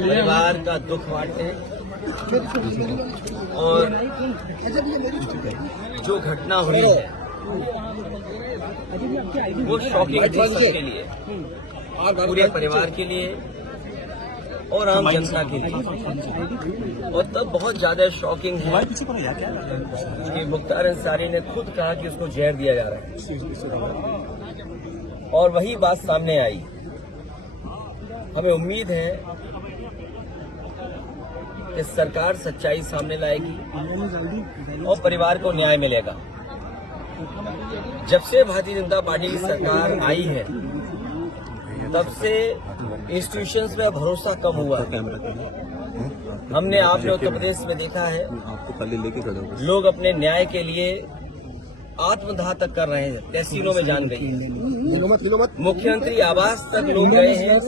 परिवार का दुख बांटते हैं और जो घटना हुई है वो शॉकिंग थी सबके लिए, पूरे परिवार के लिए और आम जनता के लिए। और तब बहुत ज्यादा शॉकिंग है कि मुख्तार अंसारी ने खुद कहा कि उसको जहर दिया जा रहा है और वही बात सामने आई। हमें उम्मीद है कि सरकार सच्चाई सामने लाएगी और परिवार को न्याय मिलेगा। जब से भारतीय जनता पार्टी की सरकार आई है तब से इंस्टीट्यूशंस में भरोसा कम हुआ है। हमने आपने उत्तर प्रदेश में देखा है लोग अपने न्याय के लिए आत्मदाह तक कर रहे हैं, तहसीलों में जान गई है, मुख्यमंत्री आवास तक लोग गए हैं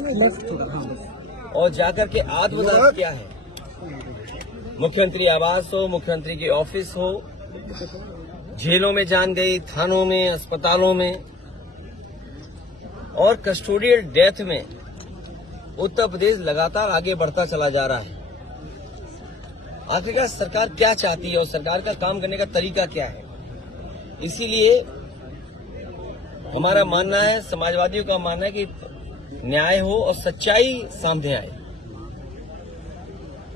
और जाकर के आत्मदाह किया है। मुख्यमंत्री आवास हो, मुख्यमंत्री के ऑफिस हो, जेलों में जान गई, थानों में, अस्पतालों में और कस्टोडियल डेथ में उत्तर प्रदेश लगातार आगे बढ़ता चला जा रहा है। आखिरकार सरकार क्या चाहती है और सरकार का काम करने का तरीका क्या है? इसीलिए हमारा मानना है, समाजवादियों का मानना है कि न्याय हो और सच्चाई सामने आए।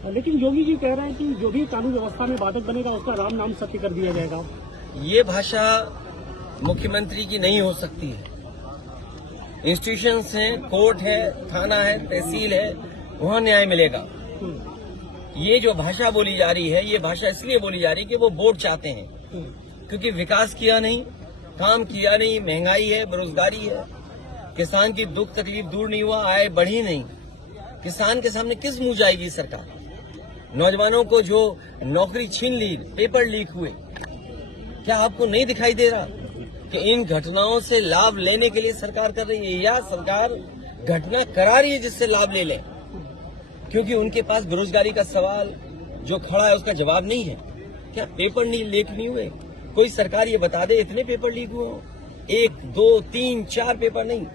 लेकिन योगी जी कह रहे हैं कि जो भी कानून व्यवस्था में बाधक बनेगा उसका राम नाम सत्य कर दिया जाएगा। ये भाषा मुख्यमंत्री की नहीं हो सकती है। इंस्टीट्यूशंस हैं, कोर्ट है, थाना है, तहसील है, वहां न्याय मिलेगा। ये जो भाषा बोली जा रही है, ये भाषा इसलिए बोली जा रही है कि वो वोट चाहते हैं, क्योंकि विकास किया नहीं, काम किया नहीं, महंगाई है, बेरोजगारी है, किसान की दुख तकलीफ दूर नहीं हुआ, आय बढ़ी नहीं। किसान के सामने किस मुंह जाएगी सरकार? नौजवानों को जो नौकरी छीन ली, पेपर लीक हुए, क्या आपको नहीं दिखाई दे रहा कि इन घटनाओं से लाभ लेने के लिए सरकार कर रही है या सरकार घटना करा रही है जिससे लाभ ले लें? क्योंकि उनके पास बेरोजगारी का सवाल जो खड़ा है उसका जवाब नहीं है। क्या पेपर लीक नहीं हुए? कोई सरकार ये बता दे इतने पेपर लीक हुए हो? 1, 2, 3, 4 पेपर नहीं,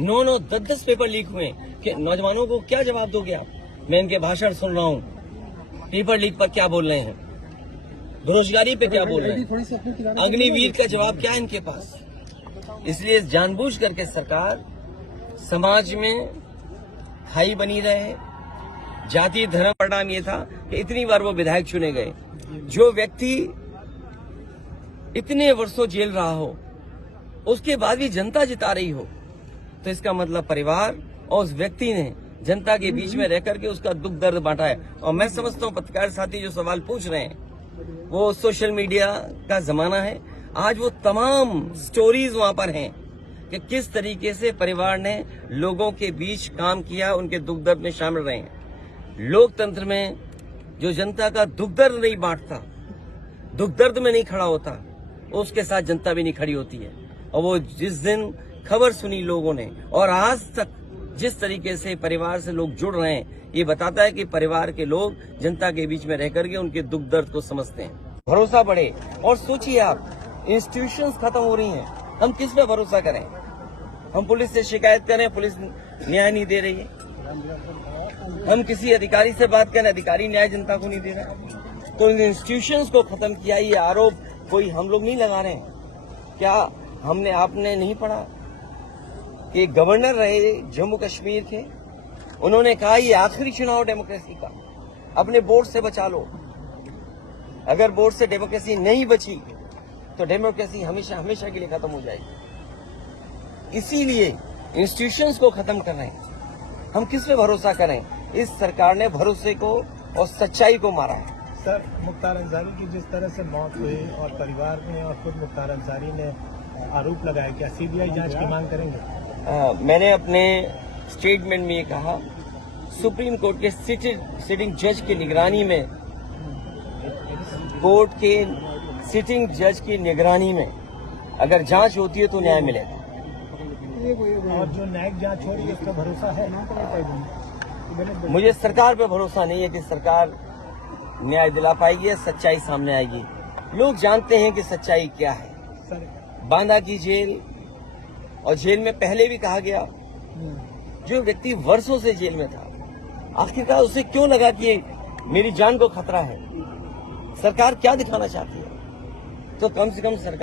9, 10 पेपर लीक हुए कि नौजवानों को क्या जवाब दोगे आप? मैं इनके भाषण सुन रहा हूँ, पेपर लीक पर क्या बोल रहे हैं, बेरोजगारी पे क्या बोल रहे हैं, अग्निवीर का जवाब क्या है इनके पास? इसलिए जानबूझ करके सरकार समाज में खाई बनी रहे। जाति धर्म परिणाम ये था कि इतनी बार वो विधायक चुने गए। जो व्यक्ति इतने वर्षों जेल रहा हो उसके बाद भी जनता जिता रही हो, तो इसका मतलब परिवार और उस व्यक्ति ने जनता के बीच में रहकर के उसका दुख दर्द बांटा है। और मैं समझता हूँ पत्रकार साथी जो सवाल पूछ रहे हैं, वो सोशल मीडिया का जमाना है, आज वो तमाम स्टोरीज वहां पर हैं कि किस तरीके से परिवार ने लोगों के बीच काम किया, उनके दुख दर्द में शामिल रहे हैं। लोकतंत्र में जो जनता का दुख दर्द नहीं बांटता, दुख दर्द में नहीं खड़ा होता, उसके साथ जनता भी नहीं खड़ी होती है। और वो जिस दिन खबर सुनी लोगों ने और आज तक जिस तरीके से परिवार से लोग जुड़ रहे हैं, ये बताता है कि परिवार के लोग जनता के बीच में रह करके उनके दुख दर्द को समझते हैं। भरोसा बढ़े। और सोचिए आप, इंस्टीट्यूशंस खत्म हो रही हैं, हम किस पे भरोसा करें? हम पुलिस से शिकायत करें, पुलिस न्याय नहीं दे रही है। हम किसी अधिकारी से बात करें, अधिकारी न्याय जनता को नहीं दे रहा है। तो इन इंस्टीट्यूशंस को खत्म किया, ये आरोप कोई हम लोग नहीं लगा रहे हैं। क्या आपने नहीं पढ़ा कि गवर्नर रहे जम्मू कश्मीर के, उन्होंने कहा ये आखिरी चुनाव डेमोक्रेसी का, अपने बोर्ड से बचा लो। अगर बोर्ड से डेमोक्रेसी नहीं बची तो डेमोक्रेसी हमेशा हमेशा के लिए खत्म हो जाएगी। इसीलिए इंस्टीट्यूशंस को खत्म कर रहे हैं। हम किस पे भरोसा करें? इस सरकार ने भरोसे को और सच्चाई को मारा है। सर, मुख्तार अंसारी की जिस तरह से मौत हुई और परिवार ने और खुद मुख्तार अंसारी ने आरोप लगाया, क्या सीबीआई जांच की मांग करेंगे? मैंने अपने स्टेटमेंट में ये कहा, सुप्रीम कोर्ट के सिटिंग जज की निगरानी में, कोर्ट के सिटिंग जज की निगरानी में अगर जांच होती है तो न्याय मिलेगा। और जो न्यायिक जांच हो रही है उसका भरोसा है? मुझे सरकार पे भरोसा नहीं है कि सरकार न्याय दिला पाएगी या सच्चाई सामने आएगी। लोग जानते हैं कि सच्चाई क्या है। बांदा की जेल, और जेल में पहले भी कहा गया जो व्यक्ति वर्षों से जेल में था, आखिरकार उसे क्यों लगा कि ये मेरी जान को खतरा है? सरकार क्या दिखाना चाहती है? तो कम से कम सरकार